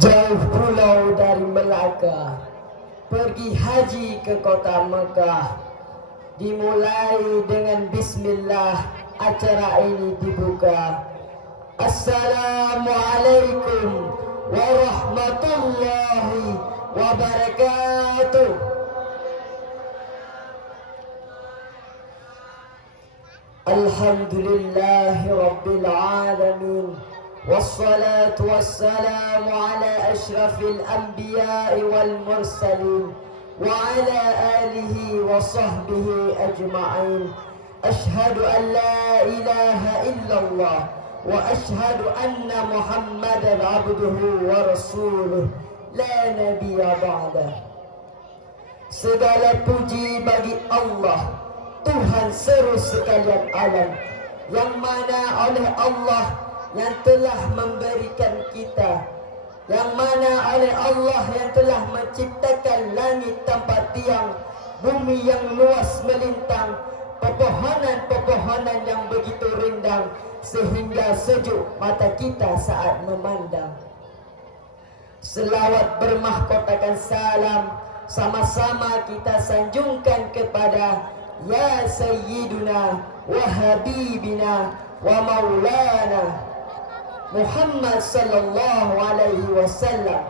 Jauh pulau dari Melaka, pergi haji ke kota Mekah. Dimulai dengan bismillah, acara ini dibuka. Assalamualaikum warahmatullahi wabarakatuh. Alhamdulillahi rabbil alamin. والصلاة والسلام على أشرف الأنبياء والمرسلين وعلى آله وصحبه أجمعين. أشهد أن لا إله إلا الله وأشهد أن محمدا عبده ورسوله لا نبي بعده. Segala puji bagi Allah, Tuhan seru sekalian alam, yang mana oleh Allah yang telah memberikan kita, yang mana oleh Allah yang telah menciptakan langit tanpa tiang, bumi yang luas melintang, pepohonan-pepohonan yang begitu rindang, sehingga sejuk mata kita saat memandang. Selawat bermahkotakan salam sama-sama kita sanjungkan kepada Ya Sayyiduna wa Habibina wa Maulana Muhammad sallallahu alaihi wasallam,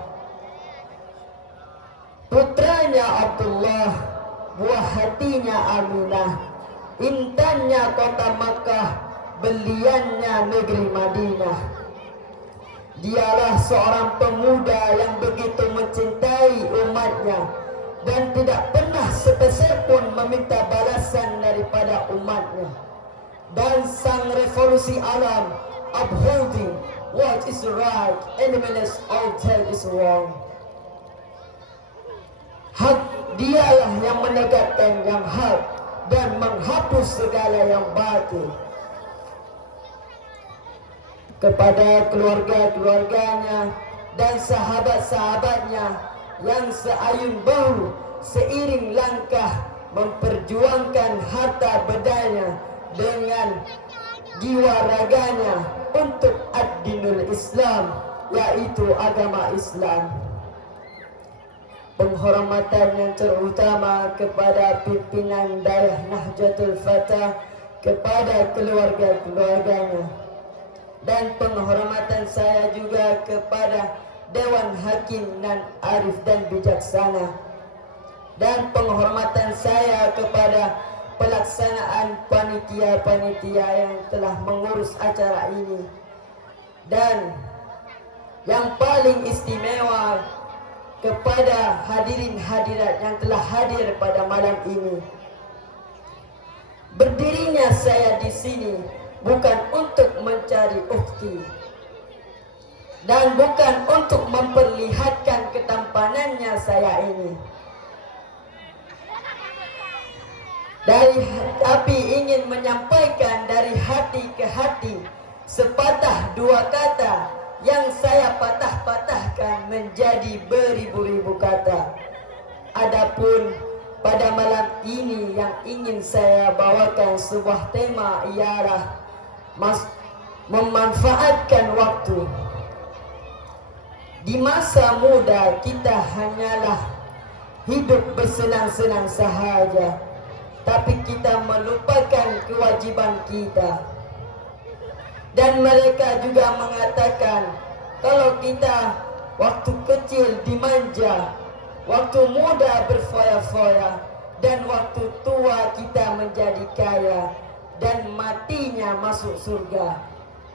putranya Abdullah, buah hatinya Aminah, intannya kota Makkah, beliannya negeri Madinah. Dialah seorang pemuda yang begitu mencintai umatnya dan tidak pernah sepeser pun meminta balasan daripada umatnya. Dan sang revolusi alam, upholding what is right, enemies alter is wrong. Hak, dialah yang menegakkan yang hak dan menghapus segala yang batil. Kepada keluarga-keluarganya dan sahabat-sahabatnya yang seayun bahu seiring langkah memperjuangkan harta bedanya dengan jiwa raganya untuk ad-dinul Islam, yaitu agama Islam. Penghormatan yang terutama kepada pimpinan daerah Nahdlatul Fatah, kepada keluarga-keluarganya, dan penghormatan saya juga kepada Dewan Hakim dan Arif dan Bijaksana, dan penghormatan saya kepada pelaksanaan panitia-panitia yang telah mengurus acara ini, dan yang paling istimewa kepada hadirin hadirat yang telah hadir pada malam ini. Berdirinya saya di sini bukan untuk mencari ukti dan bukan untuk memperlihatkan ketampanannya saya ini, tapi ingin menyampaikan dari hati ke hati sepatah dua kata yang saya patah-patahkan menjadi beribu-ribu kata. Adapun pada malam ini yang ingin saya bawakan sebuah tema ialah memanfaatkan waktu. Di masa muda kita hanyalah hidup bersenang-senang sahaja, tapi kita melupakan kewajiban kita. Dan mereka juga mengatakan kalau kita waktu kecil dimanja, waktu muda berfoya-foya, dan waktu tua kita menjadi kaya, dan matinya masuk surga.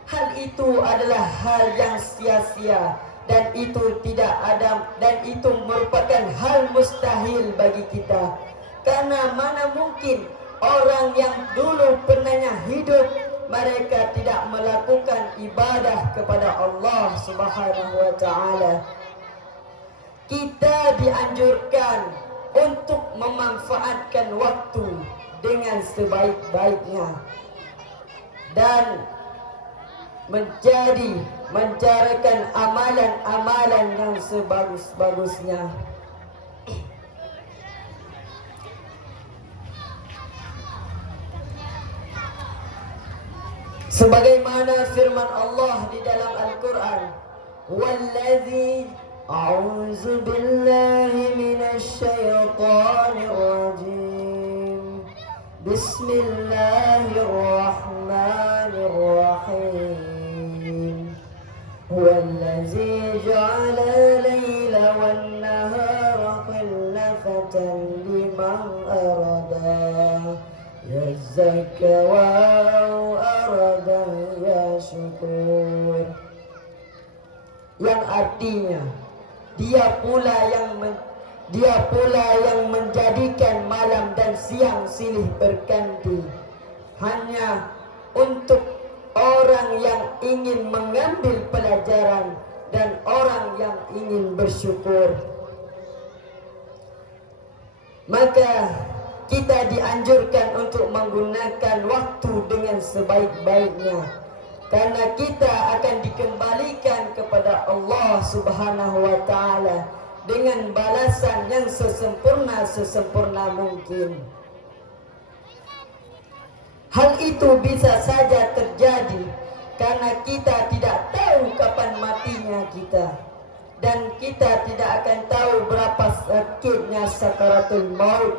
Hal itu adalah hal yang sia-sia, dan itu tidak ada, dan itu merupakan hal mustahil bagi kita. Karena mana mungkin orang yang dulu pernahnya hidup, mereka tidak melakukan ibadah kepada Allah Subhanahu wa ta'ala. Kita dianjurkan untuk memanfaatkan waktu dengan sebaik-baiknya dan mencarikan amalan-amalan yang sebagus-bagusnya. Sebagaimana firman Allah di dalam Al-Quran, والذي أعوذ بالله من الشيطان الرجيم بسم الله الرحمن الرحيم هو الذي جعل الليل والنهار خلفة لمن أراد يزكى أو أراد يشكر, yang artinya dia pula yang menjadikan malam dan siang silih berganti hanya untuk orang yang ingin mengambil pelajaran dan orang yang ingin bersyukur. Maka kita dianjurkan untuk menggunakan waktu dengan sebaik-baiknya, karena kita akan dikembalikan kepada Allah Subhanahu wa Ta'ala dengan balasan yang sesempurna mungkin. Hal itu bisa saja terjadi karena kita tidak tahu kapan matinya kita, dan kita tidak akan tahu berapa sakitnya sakaratul maut.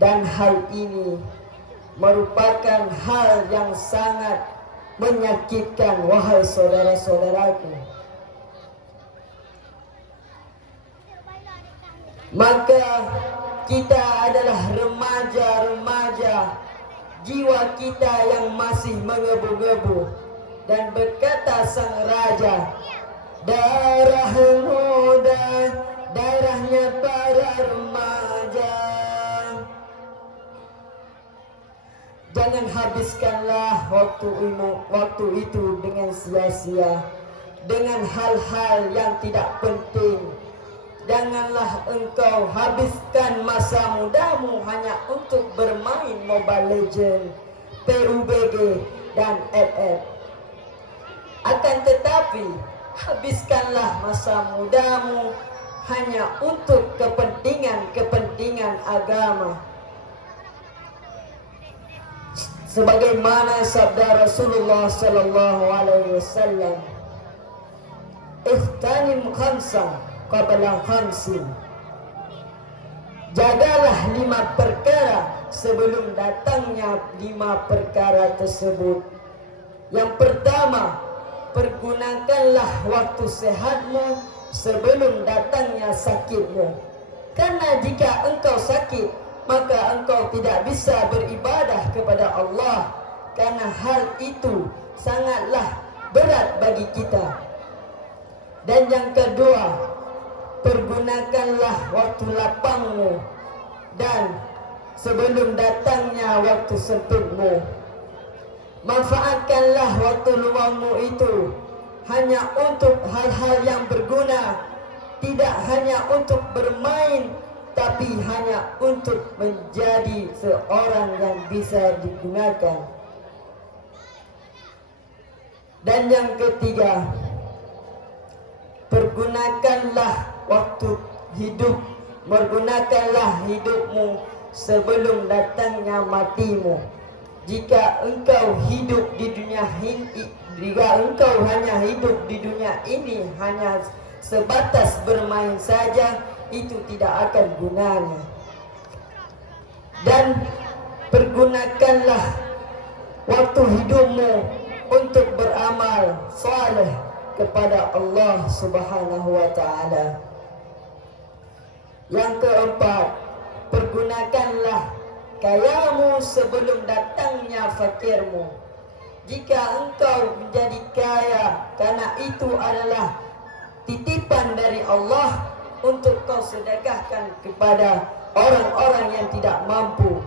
Dan hal ini merupakan hal yang sangat menyakitkan, wahai saudara-saudaraku. Maka kita adalah remaja-remaja, jiwa kita yang masih mengebu-gebu. Dan berkata sang raja, darah muda, darahnya para remaja. Jangan habiskanlah waktu itu dengan sia-sia, dengan hal-hal yang tidak penting. Janganlah engkau habiskan masa mudamu hanya untuk bermain Mobile Legends, PUBG, dan FF. Akan tetapi, habiskanlah masa mudamu hanya untuk kepentingan agama. Sebagaimana sabda Rasulullah sallallahu alaihi wasallam, "Ihtanim khamsan qabla khamsin." Jagalah 5 perkara sebelum datangnya 5 perkara tersebut. Yang pertama, pergunakanlah waktu sehatmu sebelum datangnya sakitmu. Karena jika engkau sakit, maka engkau tidak bisa beribadah kepada Allah, karena hal itu sangatlah berat bagi kita. Dan yang kedua, pergunakanlah waktu lapangmu dan sebelum datangnya waktu sempitmu. Manfaatkanlah waktu luangmu itu hanya untuk hal-hal yang berguna, tidak hanya untuk bermain, tapi hanya untuk menjadi seorang yang bisa digunakan. Dan yang ketiga, pergunakanlah waktu hidup, pergunakanlah hidupmu sebelum datangnya matimu. Jika engkau hidup di dunia ini, jika engkau hanya hidup di dunia ini hanya sebatas bermain saja, itu tidak akan gunanya. Dan pergunakanlah waktu hidupmu untuk beramal saleh kepada Allah Subhanahu wa Ta'ala. Yang keempat, pergunakanlah kayamu sebelum datangnya fakirmu. Jika engkau menjadi kaya, karena itu adalah titipan dari Allah untuk kau sedekahkan kepada orang-orang yang tidak mampu.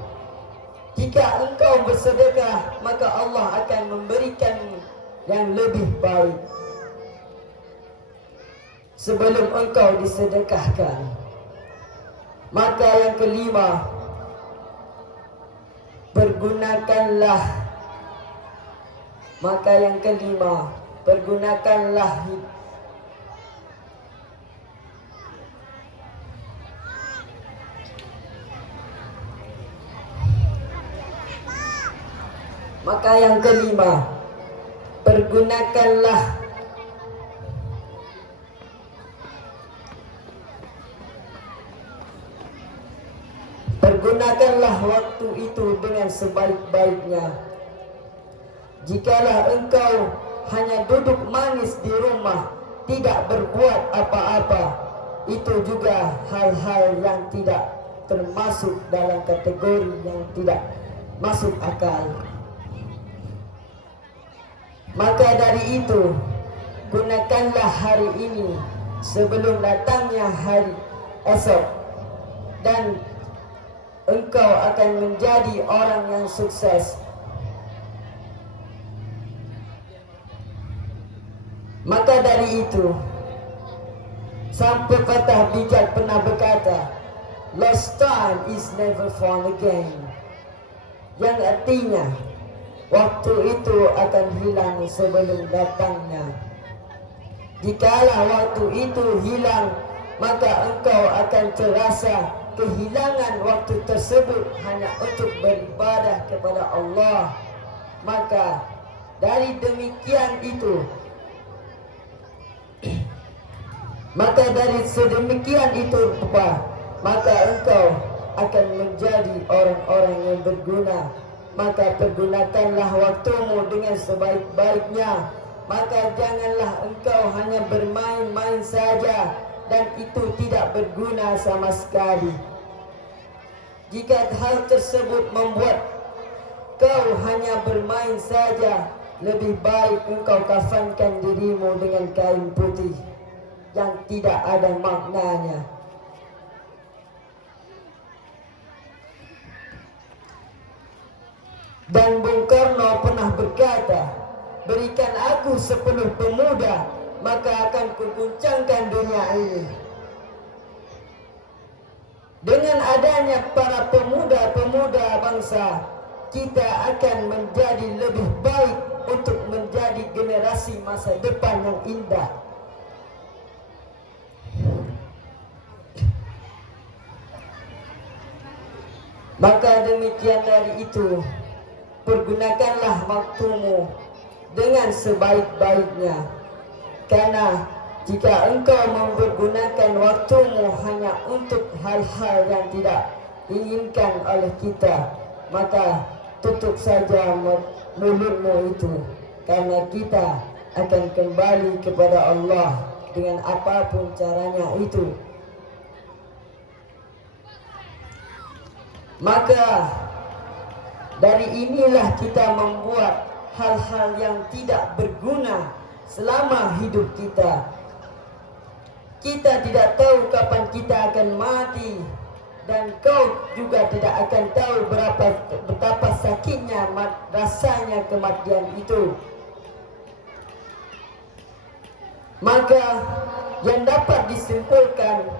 Jika engkau bersedekah, maka Allah akan memberikan yang lebih baik sebelum engkau disedekahkan. Maka yang kelima, pergunakanlah Maka yang kelima, Pergunakanlah waktu itu dengan sebaik-baiknya. Jikalau engkau hanya duduk manis di rumah, tidak berbuat apa-apa, itu juga hal-hal yang tidak termasuk dalam kategori yang tidak masuk akal. Maka dari itu, gunakanlah hari ini sebelum datangnya hari esok, dan engkau akan menjadi orang yang sukses. Maka dari itu, sang pepatah bijak pernah berkata, lost time is never found again. Yang artinya, waktu itu akan hilang sebelum datangnya. Jikalau waktu itu hilang, maka engkau akan terasa kehilangan waktu tersebut hanya untuk beribadah kepada Allah. Maka dari sedemikian itu maka engkau akan menjadi orang-orang yang berguna. Maka pergunakanlah waktumu dengan sebaik-baiknya. Maka janganlah engkau hanya bermain-main saja, dan itu tidak berguna sama sekali. Jika hal tersebut membuat kau hanya bermain saja, lebih baik engkau kafankan dirimu dengan kain putih yang tidak ada maknanya. Dan Bung Karno pernah berkata, berikan aku 10 pemuda, maka akan kuguncangkan dunia ini. Dengan adanya para pemuda-pemuda bangsa, kita akan menjadi lebih baik untuk menjadi generasi masa depan yang indah. Maka demikian dari itu, pergunakanlah waktumu dengan sebaik-baiknya. Karena jika engkau mempergunakan waktumu hanya untuk hal-hal yang tidak diinginkan oleh kita, maka tutup saja mulutmu itu, karena kita akan kembali kepada Allah dengan apapun caranya itu. Maka dari inilah kita membuat hal-hal yang tidak berguna selama hidup kita. Kita tidak tahu kapan kita akan mati, dan kau juga tidak akan tahu betapa sakitnya rasanya kematian itu. Maka yang dapat disimpulkan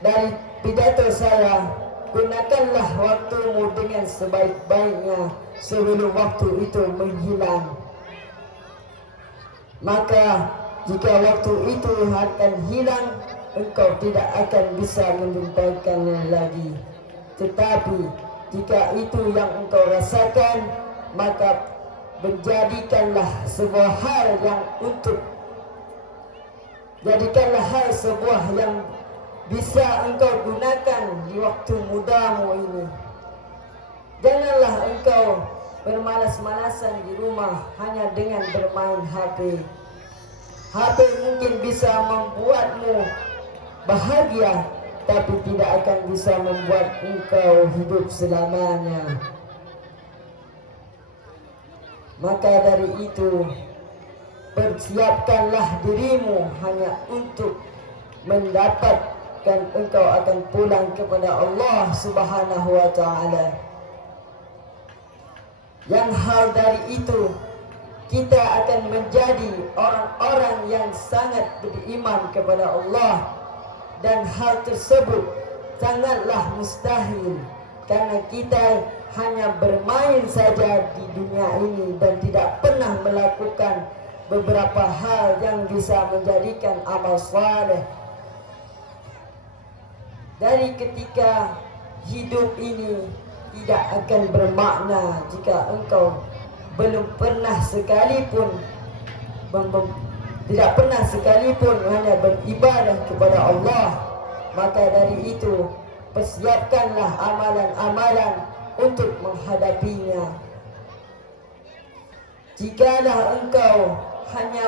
dari pidato saya, gunakanlah waktumu dengan sebaik-baiknya sebelum waktu itu menghilang. Maka jika waktu itu akan hilang, engkau tidak akan bisa menjumpaikannya lagi. Tetapi jika itu yang engkau rasakan, maka menjadikanlah sebuah hal yang bisa engkau gunakan di waktu mudamu ini. Janganlah engkau bermalas-malasan di rumah hanya dengan bermain HP. HP mungkin bisa membuatmu bahagia, tapi tidak akan bisa membuat engkau hidup selamanya. Maka dari itu, persiapkanlah dirimu hanya untuk mendapatkan engkau akan pulang kepada Allah Subhanahu wa ta'ala. Yang hal dari itu, kita akan menjadi orang-orang yang sangat beriman kepada Allah. Dan hal tersebut sangatlah mustahil, karena kita hanya bermain saja di dunia ini dan tidak pernah melakukan beberapa hal yang bisa menjadikan amal saleh. Dari ketika hidup ini tidak akan bermakna jika engkau belum pernah sekalipun tidak pernah sekalipun hanya beribadah kepada Allah, maka dari itu persiapkanlah amalan-amalan untuk menghadapinya. Jikalau engkau hanya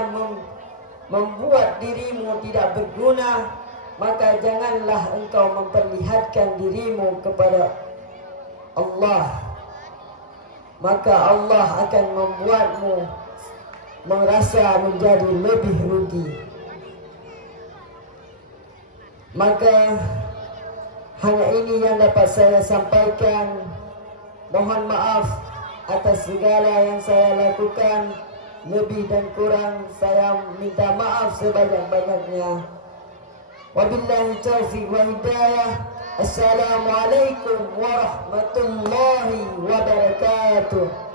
membuat dirimu tidak berguna, maka janganlah engkau memperlihatkan dirimu kepada Allah. Maka Allah akan membuatmu merasa menjadi lebih rugi. Maka hanya ini yang dapat saya sampaikan. Mohon maaf atas segala yang saya lakukan. Lebih dan kurang saya minta maaf sebanyak-banyaknya. Wabillahi taufiq wa hidayah. Assalamualaikum warahmatullahi wabarakatuh.